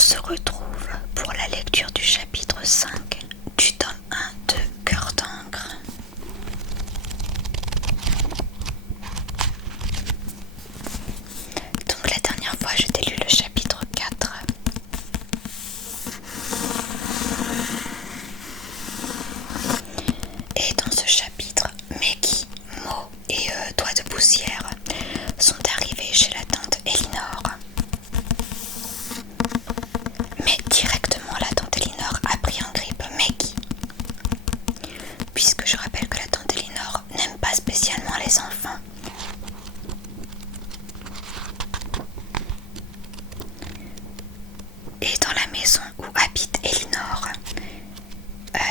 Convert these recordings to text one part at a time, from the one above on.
se retrouve pour la lecture du chapitre 5 du tome 1 de Cœur d'encre. Donc la dernière fois je t'ai lu le chapitre 4. Et dans ce chapitre, Maggie, Mo et Doigt de Poussière sont arrivés chez la tante Elinor. Mais directement la tante Elinor a pris en grippe Maggie. Puisque je rappelle que la tante Elinor n'aime pas spécialement les enfants. Et dans la maison où habite Elinor,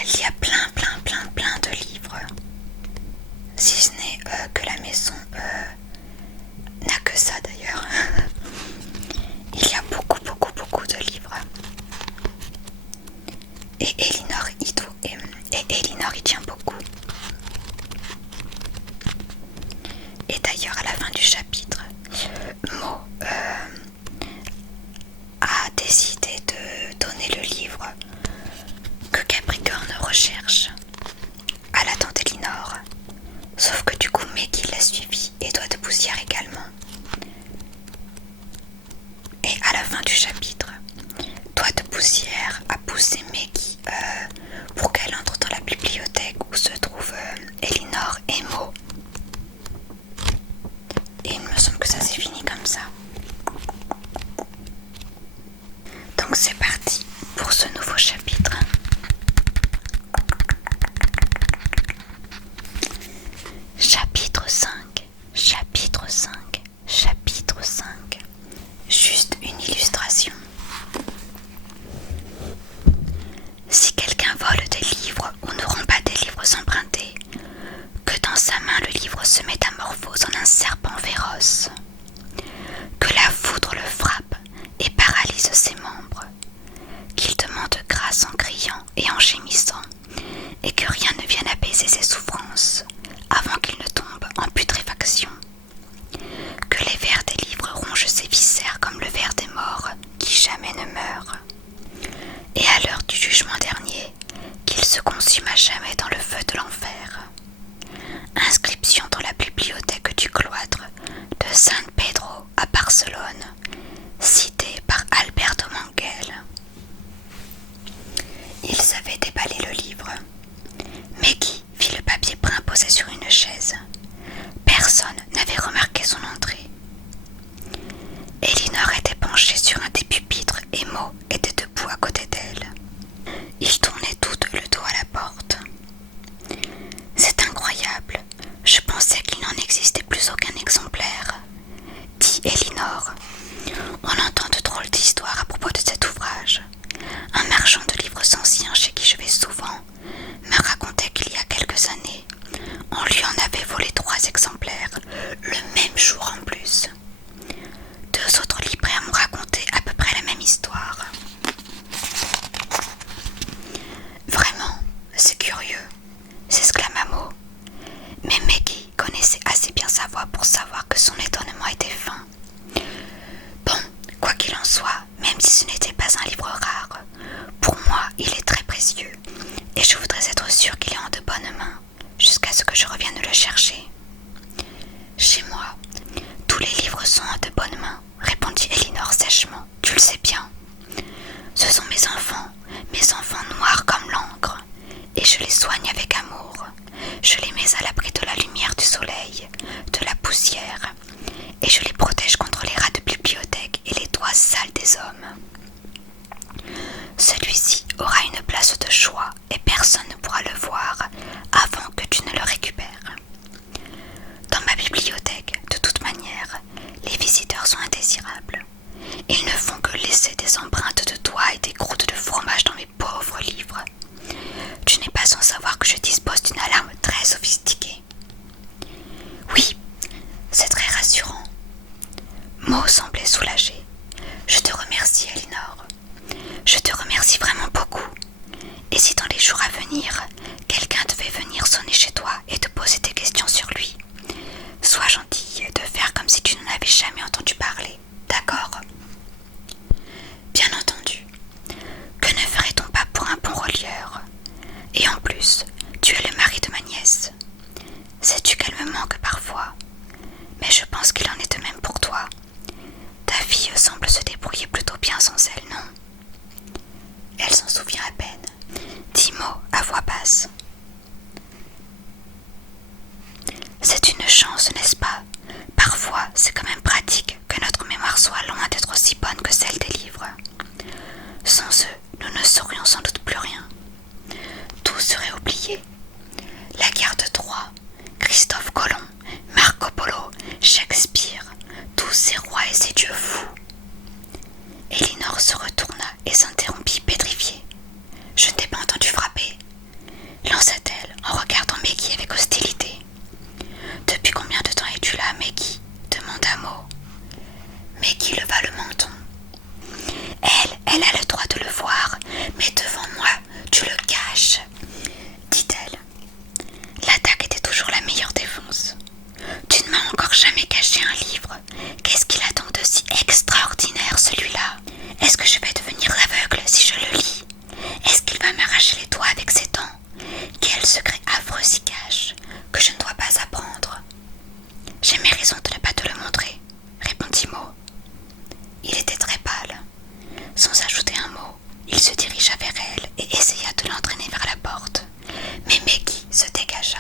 il y a plein de livres. Si ce n'est que la maison n'a que ça d'ailleurs. Il y a beaucoup de livres. Et Elinor y tient beaucoup. Et d'ailleurs à la fin du chapitre, Mo a décidé de donner le livre que Capricorne recherche à la tante Elinor. Sauf que du coup Maggie l'a suivi et Doigt de Poussière également. Et à la fin du chapitre, Doigt de Poussière a poussé Maggie pour qu'elle entre dans la bibliothèque où se trouvent Elinor et Mo. Et il me semble que ça s'est fini comme ça. Donc c'est parti pour ce nouveau chapitre. Chapitre 5, chapitre 5, chapitre 5. Juste une illustration. Si quelqu'un vole des livres ou ne rend pas des livres empruntés, que dans sa main le livre se métamorphose en un serpent féroce, que la foudre le frappe et paralyse ses membres, qu'il demande grâce en criant et en gémissant, et que rien ne vienne apaiser ses souffrances avant qu'il ne tombe en putréfaction, que les vers des livres rongent ses viscères comme le ver des morts qui jamais ne meurt, et à l'heure du jugement dernier, qu'il se consume à jamais dans le feu de l'enfer. Inscription dans la bibliothèque du cloître de San Pedro à Barcelone, citée par Alberto Manguel. Ils avaient déballé le livre. Maggie vit le papier brun posé sur une chaise. Personne n'avait remarqué son entrée. Elinor était penchée sur un des pupitres et Mo était debout à côté d'elle. Ils tournaient toutes le dos à la porte. C'est incroyable, je pensais qu'il n'en existait plus aucun exemplaire, dit Elinor. On entend de drôles d'histoires à propos de cet ouvrage. Un marchand de livres anciens chez qui je vais souvent me racontait qu'il y a quelques années, on lui en avait volé 3 exemplaires, le même jour en plus. 2 autres libraires m'ont raconté à peu près la même histoire. Vraiment, c'est curieux, s'exclama Mo. Mais Maggie connaissait assez bien sa voix pour savoir que son étonnement était fin. Bon, quoi qu'il en soit, même si ce n'était pas un livre rare, pour moi il est très précieux, et je voudrais être sûre qu'il est en de bonnes mains, jusqu'à ce que je revienne le chercher. Chez moi, tous les livres sont en de bonnes mains, répondit Elinor sèchement, tu le sais bien. Ce sont mes enfants noirs comme l'encre, et je les soigne avec amour. Je les mets à l'abri de la lumière du soleil, de la poussière, et je les protège contre les rats de bibliothèque et les doigts sales des hommes. Celui-ci aura une place de choix et personne ne pourra le voir avant que tu ne le récupères. Dans ma bibliothèque, de toute manière, les visiteurs sont indésirables. Ils ne font que laisser des empreintes de doigts et des croûtes de fromage dans mes pauvres livres. Tu n'es pas sans savoir que je dispose d'une alarme très sophistiquée. Oui, c'est très rassurant. Mo semblait soulagé. Je te remercie, Elinor. Je te remercie vraiment beaucoup. Et si dans les jours à venir, quelqu'un devait venir sonner chez toi et te poser des questions sur lui, sois gentille de faire comme si tu n'en avais jamais entendu parler, d'accord ? Bien entendu, et s'interrompit pétrifiée. « Je ne t'ai pas entendu frapper, lança-t-elle en regardant Maggie avec hostilité. « Depuis combien de temps es-tu là, Maggie ?» demanda Mo. Maggie leva le menton. Elle a le droit de le voir, mais devant moi, tu le caches, dit-elle. L'attaque était toujours la meilleure défense. Tu ne m'as encore jamais caché un livre. Qu'est-ce qu'il a donc de si extraordinaire, celui-là? Est-ce que je vais devenir aveugle si je le lis? Est-ce qu'il va m'arracher les doigts avec ses dents? Quel secret affreux s'y cache, que je ne dois pas apprendre? J'ai mes raisons de ne pas te le montrer, répondit Mo. Il était très pâle. Sans ajouter un mot, il se dirigea vers elle et essaya de l'entraîner vers la porte. Mais Maggie se dégagea.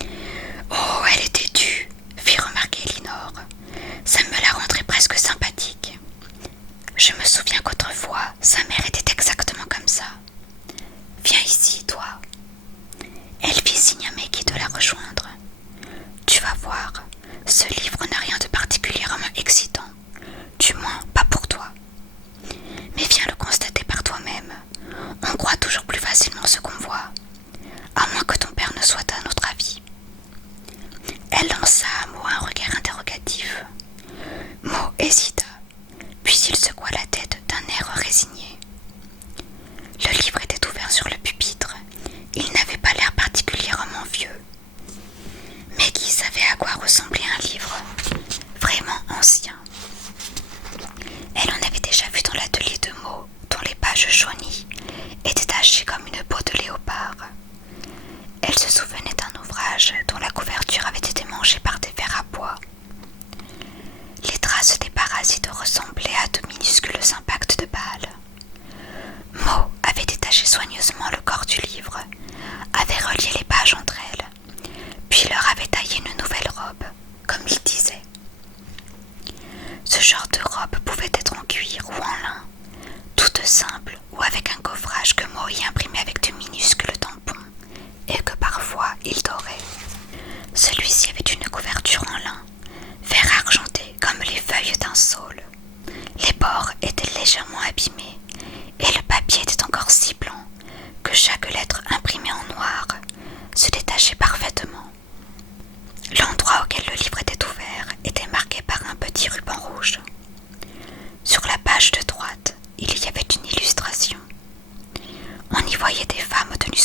« Oh, elle était due !» fit remarquer Elinor. « Ça me la rendrait presque sympathique. Je me souviens qu'autrefois, sa mère était exactement comme ça. Viens ici, toi. » Elle fit signe à Maggie de la rejoindre. « Tu vas voir, ce livre n'a rien de particulièrement excitant. Du moins, pas pour toi. Mais viens le constater par toi-même. On croit toujours plus facilement ce qu'on voit, à moins que ton père ne soit d'un autre avis. » Elle lança à Mo un regard interrogatif. Mo hésita, puis il secoua la tête d'un air résigné. Le livre était ouvert sur le pupitre. Il n'avait pas l'air particulièrement vieux. Maggie savait à quoi ressemblait un livre vraiment ancien. Elle en avait déjà vu dans l'atelier de Mo, dont les pages jaunies étaient tachées comme une peau de léopard. Elle se souvenait d'un ouvrage dont la couverture avait été mangée par des vers à bois. Les traces des parasites ressemblaient à de minuscules impacts de balles. Mo avait détaché soigneusement le corps du livre, avait relié les pages entre elles, puis leur avait taillé une nouvelle robe, comme il disait. Ce genre de robe pouvait être en cuir ou en lin, toute simple ou avec un coffrage que Mo y imprimait avec de minuscules tampons et que parfois il dorait. Celui-ci avait une couverture en lin, vert argenté comme les feuilles d'un saule. Les bords étaient légèrement abîmés et le papier était encore si blanc que chaque lettre imprimée en noir se détachait parfaitement. L'endroit auquel le livre était ouvert était marqué par un petit ruban rouge. Sur la page de droite, il y avait une illustration. On y voyait des femmes tenues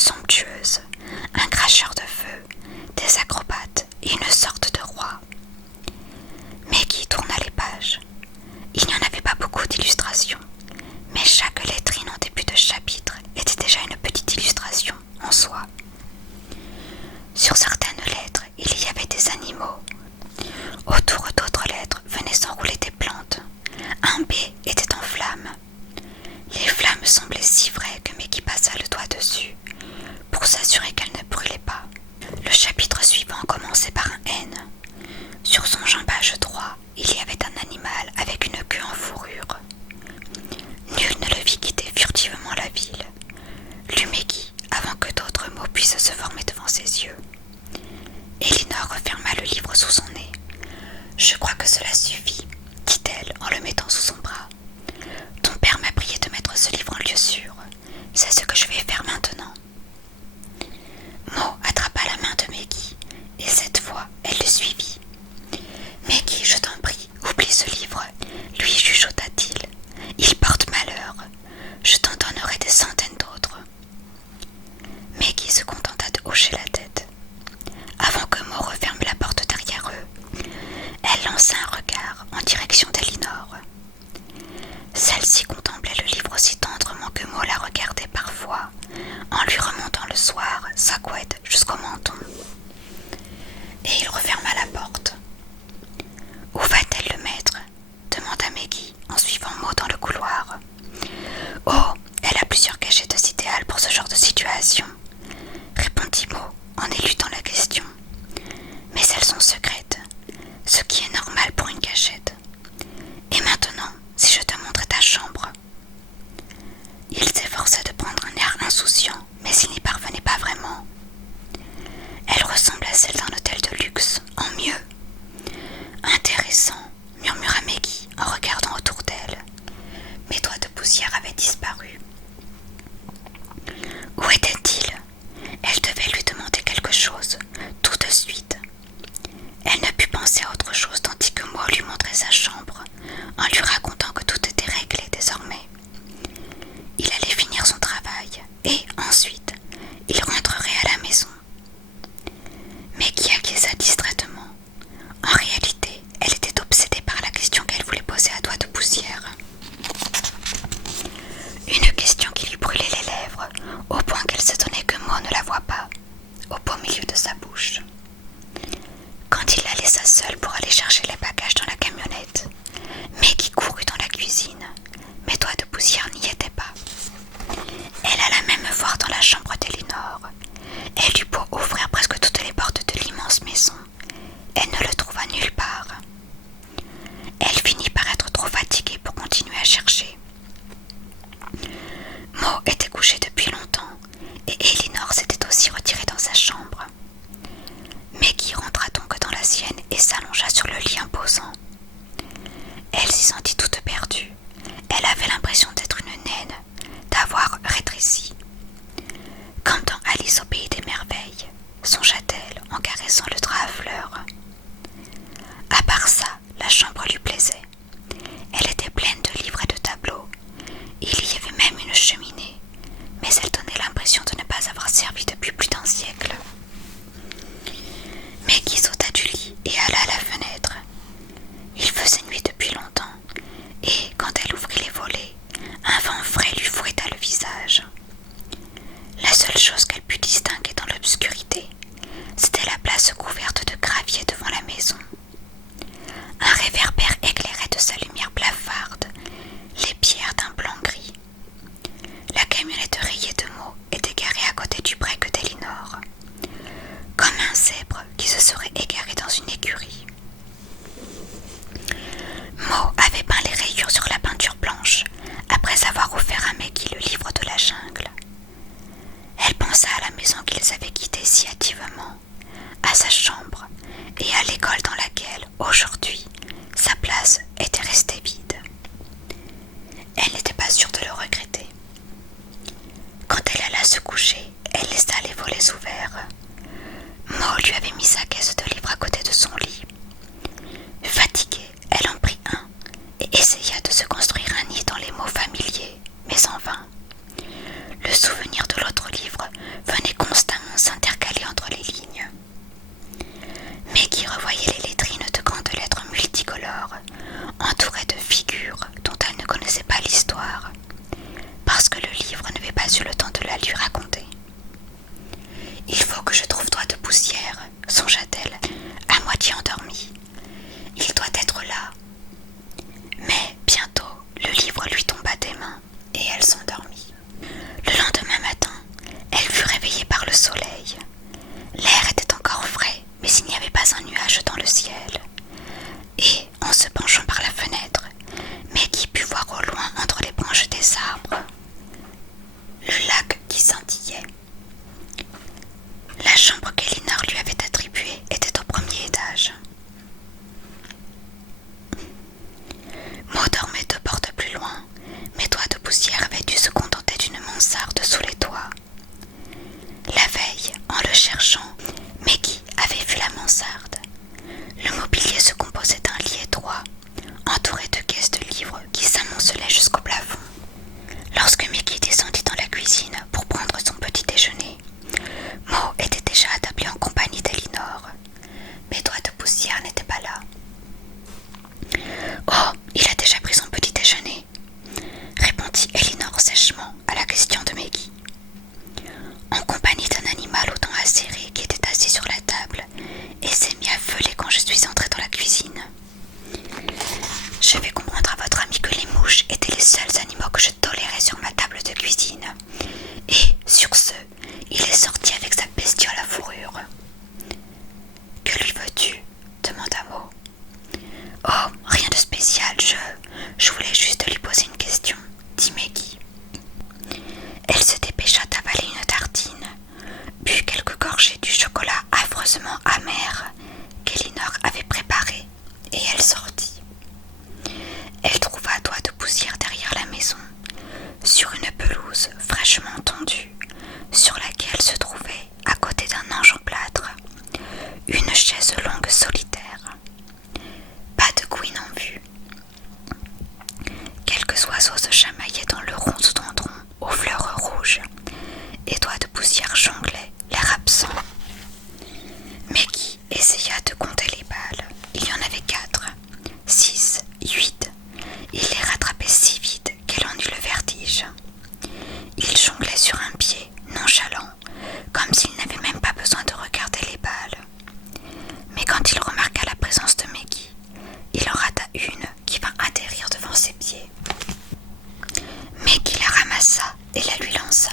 ramassa et la lui lança.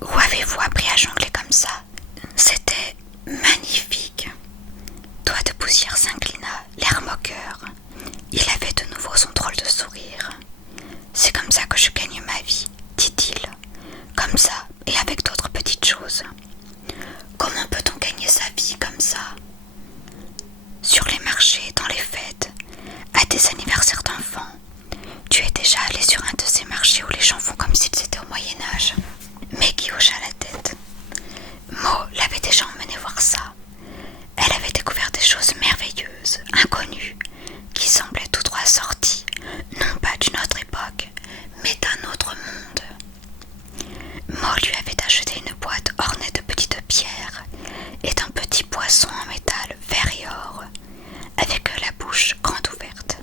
Où avez-vous appris à jongler comme ça? C'était magnifique. Doigt de Poussière s'inclina, l'air moqueur. Il avait de nouveau son drôle de sourire. C'est comme ça que je gagne ma vie, dit-il. Comme ça et avec d'autres petites choses. Comment peut-on gagner sa vie comme ça? Sur les marchés, dans les fêtes, à des anniversaires d'enfants. Tu es déjà allé sur un de ces marchés où les gens font comme s'ils étaient au Moyen-Âge. Maggie hocha la tête. Mo l'avait déjà emmenée voir ça. Elle avait découvert des choses merveilleuses, inconnues, qui semblaient tout droit sorties, non pas d'une autre époque, mais d'un autre monde. Mo lui avait acheté une boîte ornée de petites pierres et d'un petit poisson en métal vert et or, avec la bouche grande ouverte.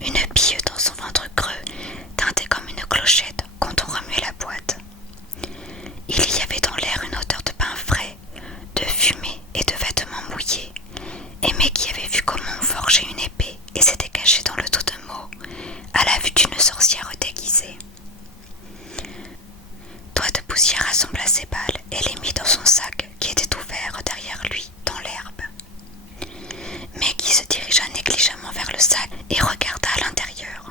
Une bille dans son ventre creux tintait comme une clochette quand on remuait la boîte. Il y avait dans l'air une odeur de pain frais, de fumée et de vêtements mouillés, et Maggie avait vu comment on forgeait une épée et s'était cachée dans le dos de Mo, à la vue d'une sorcière déguisée. Doigt de Poussière rassembla ses balles et les mit dans son sac qui était ouvert derrière lui, dans l'herbe. Maggie se dirigea négligemment vers le sac et regarda à l'intérieur.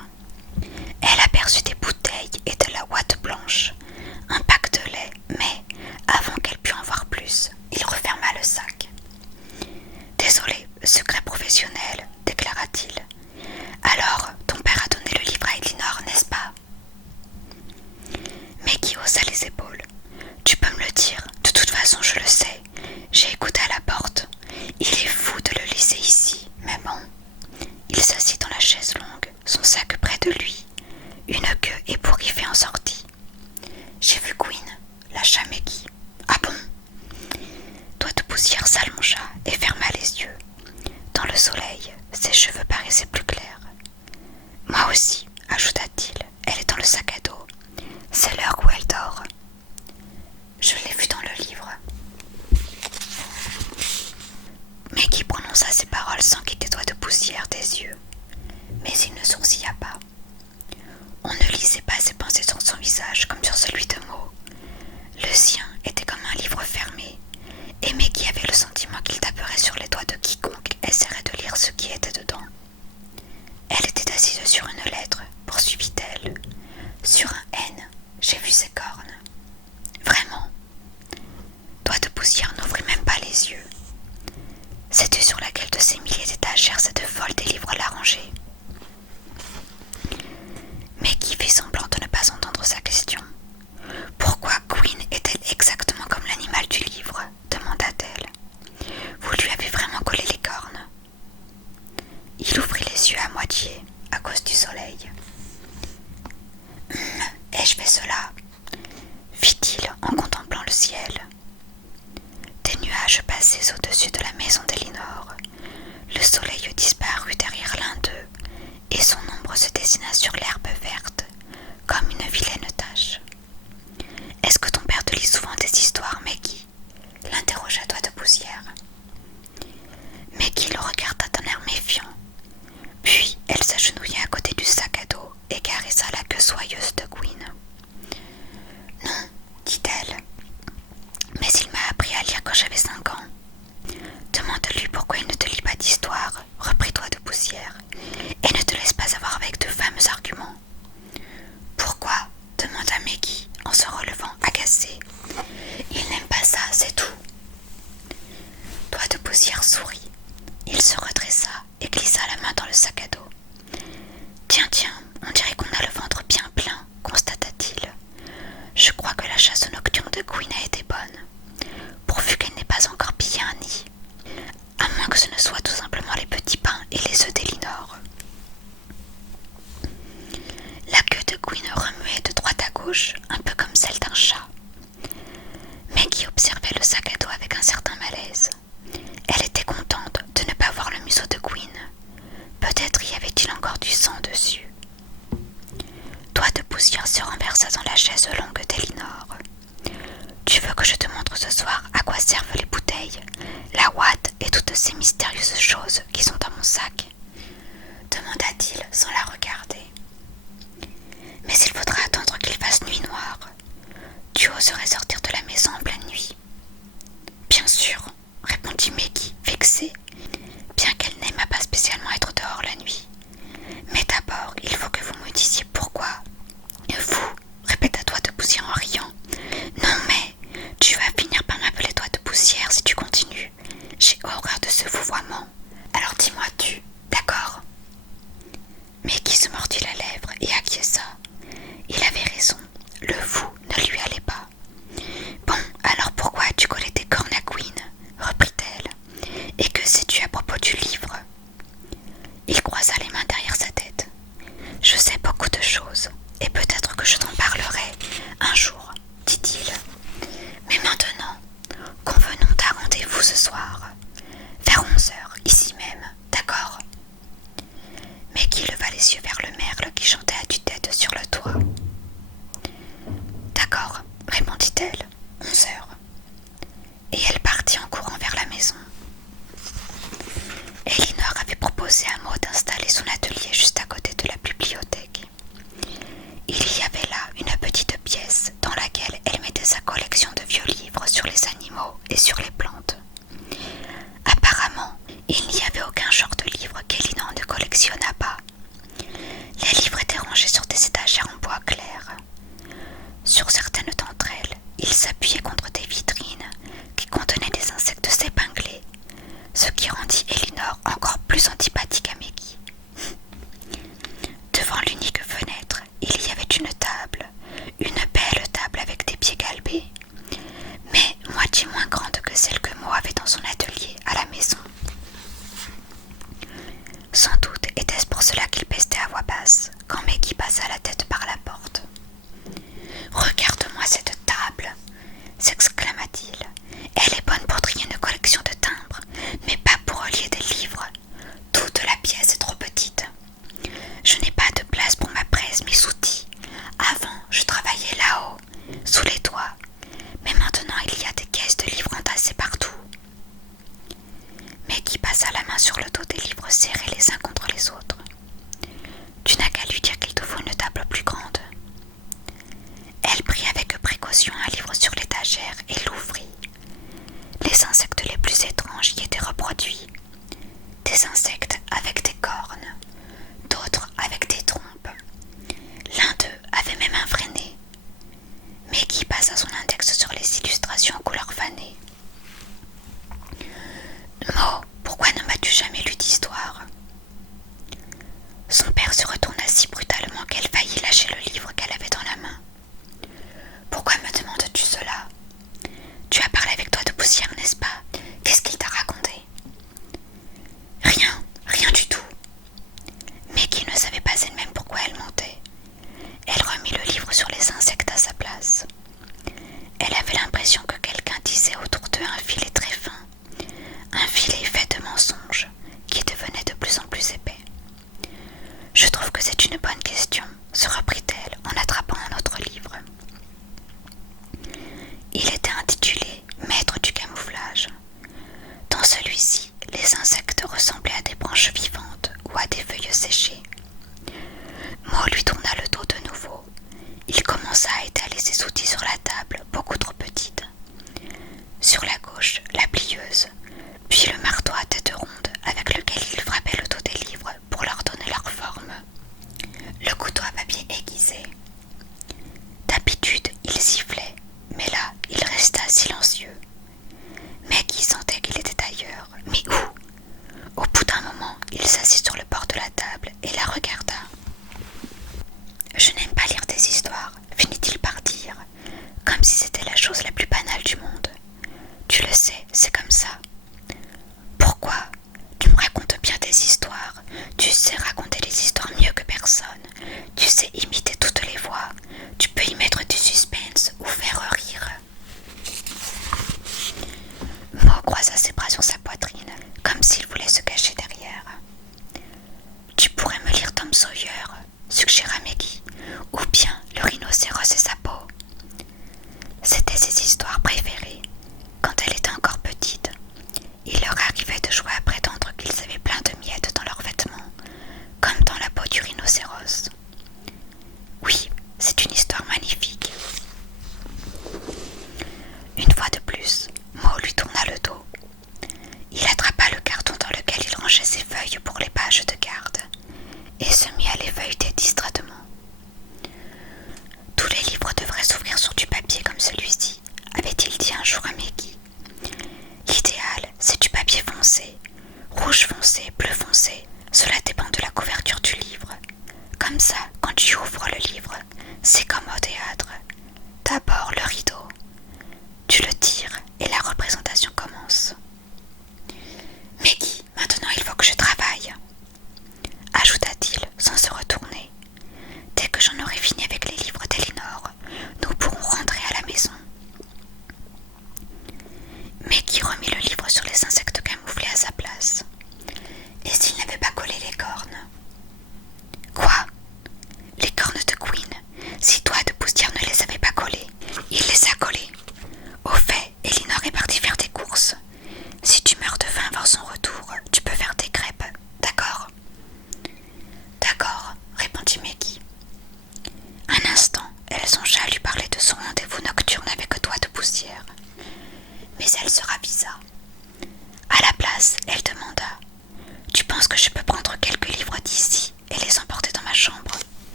Elle aperçut des bouteilles et de la ouate blanche, un pack de lait, mais, avant qu'elle pût en voir plus, il referma le sac. « Désolé, secret professionnel, déclara-t-il. Alors, ton père a donné le livre à Elinor, n'est-ce pas ?» Maggie haussa les épaules. « Tu peux me le dire, de toute façon je le sais. J'ai écouté à la porte. Il est fou de le laisser ici, mais bon. » Il s'assit dans la chaise longue, son sac près de lui. Une queue ébouriffée en sortit. « J'ai vu Gwyn, lâcha Maggie. »« Ah bon ?» Doigt de Poussière s'allongea et ferma les yeux. Dans le soleil, ses cheveux paraissaient plus clairs. « Moi aussi, » ajouta-t-il, « elle est dans le sac à dos. C'est l'heure où elle dort. » Je l'ai vue dans le livre. Maggie prononça ces paroles sans quitter Doigt de Poussière des yeux. Mais il ne sourcilla pas. On ne lisait pas ses pensées sur son visage comme sur celui de Mo. Le sien était comme un livre fermé, et Maggie avait le sentiment qu'il taperait sur les doigts de quiconque essaierait de lire ce qui était dedans. Elle était assise sur une lettre, poursuivit-elle. Sur un N, j'ai vu ses cornes. Vraiment. Doigt de Poussière n'ouvrit même pas les yeux. Sais-tu sur laquelle de ces milliers d'étagères cette folle des livres l'a rangée? Maggie fit semblant de ne pas entendre sa question. « Pourquoi Gwyn est-elle exactement comme l'animal du livre ?» demanda-t-elle. « Vous lui avez vraiment collé les cornes ?» Il ouvrit les yeux à moitié, à cause du soleil. « Ai-je fait cela ?» fit-il en contemplant le ciel. Des nuages passaient au-dessus de la maison d'Elinor. Le soleil disparut derrière l'un d'eux, et son ombre se dessina sur l'herbe verte, comme une vilaine tache. « Est-ce que ton père te lit souvent des histoires, Maggie ?» l'interrogea Doigt de Poussière. Maggie le regarda d'un air méfiant. Puis elle s'agenouilla à côté du sac à dos et caressa la queue soyeuse de Gwyn. « Non, dit-elle, mais il m'a appris à lire quand j'avais 5 ans. » Demande-lui pourquoi il ne te lit pas d'histoire, reprit Doigt de Poussière, et ne te laisse pas avoir avec de fameux arguments. Pourquoi? Demanda Maggie en se relevant agacée. Il n'aime pas ça, c'est tout. Doigt de Poussière sourit. Il se redressa et glissa la main dans le sac à dos. Tiens, on dirait qu'on a le ventre bien plein, constata-t-il. Je crois que la chasse nocturne de Gwyn a été bonne, pourvu qu'elle n'ait pas encore pillé un nid. À moins que ce ne soit tout simplement les petits pains et les œufs d'Elinor. La queue de Gwyn remuait de droite à gauche, un peu comme celle d'un chat. Maggie observait le sac à dos avec un certain malaise. Elle était contente de ne pas voir le museau de Gwyn. Peut-être y avait-il encore du sang dessus. Doigt de Poussière se renversa dans la chaise longue d'Elinor. « Tu veux que je te montre ce soir à quoi servent les bouteilles, la ouate et toutes ces mystérieuses choses qui sont dans mon sac ?» demanda-t-il sans la regarder. Mais il faudra attendre qu'il fasse nuit noire. Tu oserais sortir de la maison en pleine nuit? Bien sûr, répondit Maggie, vexée, bien qu'elle n'aimât pas spécialement être dehors la nuit. Mais d'abord, il faut que vous me disiez pourquoi. Vous, répéta Doigt de Poussière en riant. Non mais, tu vas finir par m'appeler Doigt de Poussière si tu continues. J'ai horreur de ce vouvoiement. Alors dis-moi tu, d'accord? Maggie se mordit la lèvre et acquiesça.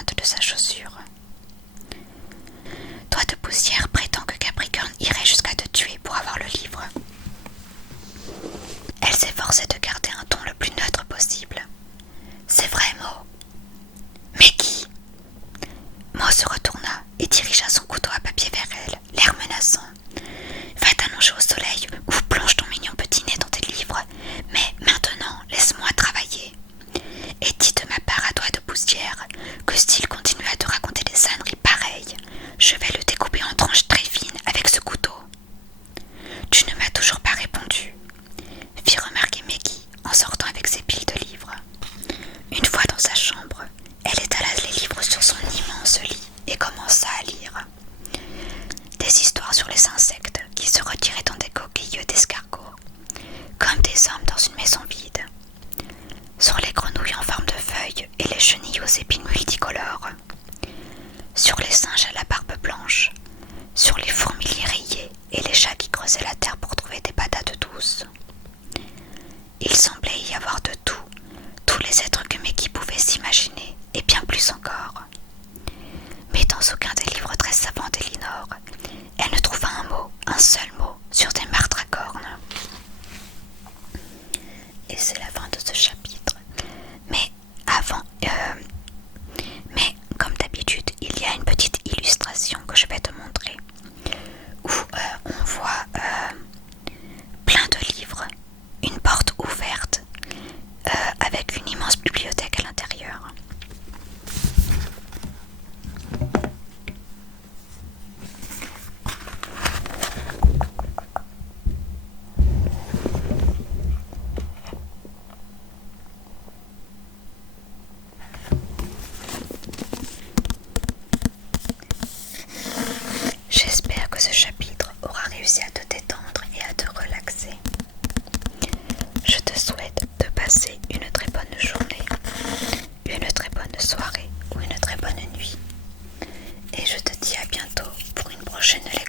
pointe de sa chaussure. Doigt de poussière prétend que Capricorne irait jusqu'à te tuer pour avoir le livre. Elle s'efforçait de garder un ton le plus neutre possible. C'est vrai, Mo. Mais qui? Mo se retourna et dirigea son couteau à papier vers elle, l'air menaçant. Va t'allonger au soleil ou plonge ton mignon petit nez dans tes livres, mais maintenant laisse-moi travailler. Et dis de ma part à Doigt de poussière que s'il continue à te raconter des âneries pareilles, je vais le découper en tranches très fines avec ce couteau. Tu ne m'as toujours pas répondu, fit remarquer Maggie en sortant avec ses piles de livres. Une fois dans sa chambre, elle étala les livres sur son immense lit et commença à lire. Des histoires sur les insectes qui se retiraient dans des coquilles d'escargots, comme des hommes dans une maison vide, sur les grenouilles en forme de feuilles et les chenilles aux épines multicolores, sur les singes à la barbe blanche, sur les fourmiliers rayés et les chats qui creusaient la terre pour trouver des patates douces. Il semblait y avoir de tout, tous les êtres que Maggie pouvait s'imaginer, et bien plus encore. Mais dans aucun des livres très savants d'Elinor, elle ne trouva un mot, un seul mot, sur des martres à cornes. Et c'est la fin de ce chapitre. Mais comme d'habitude, il y a une petite illustration que je vais te montrer, où on voit plein de livres, une porte ouverte, avec une immense bibliothèque à l'intérieur. J'espère que ce chapitre aura réussi à te détendre et à te relaxer. Je te souhaite de passer une très bonne journée, une très bonne soirée ou une très bonne nuit. Et je te dis à bientôt pour une prochaine lecture.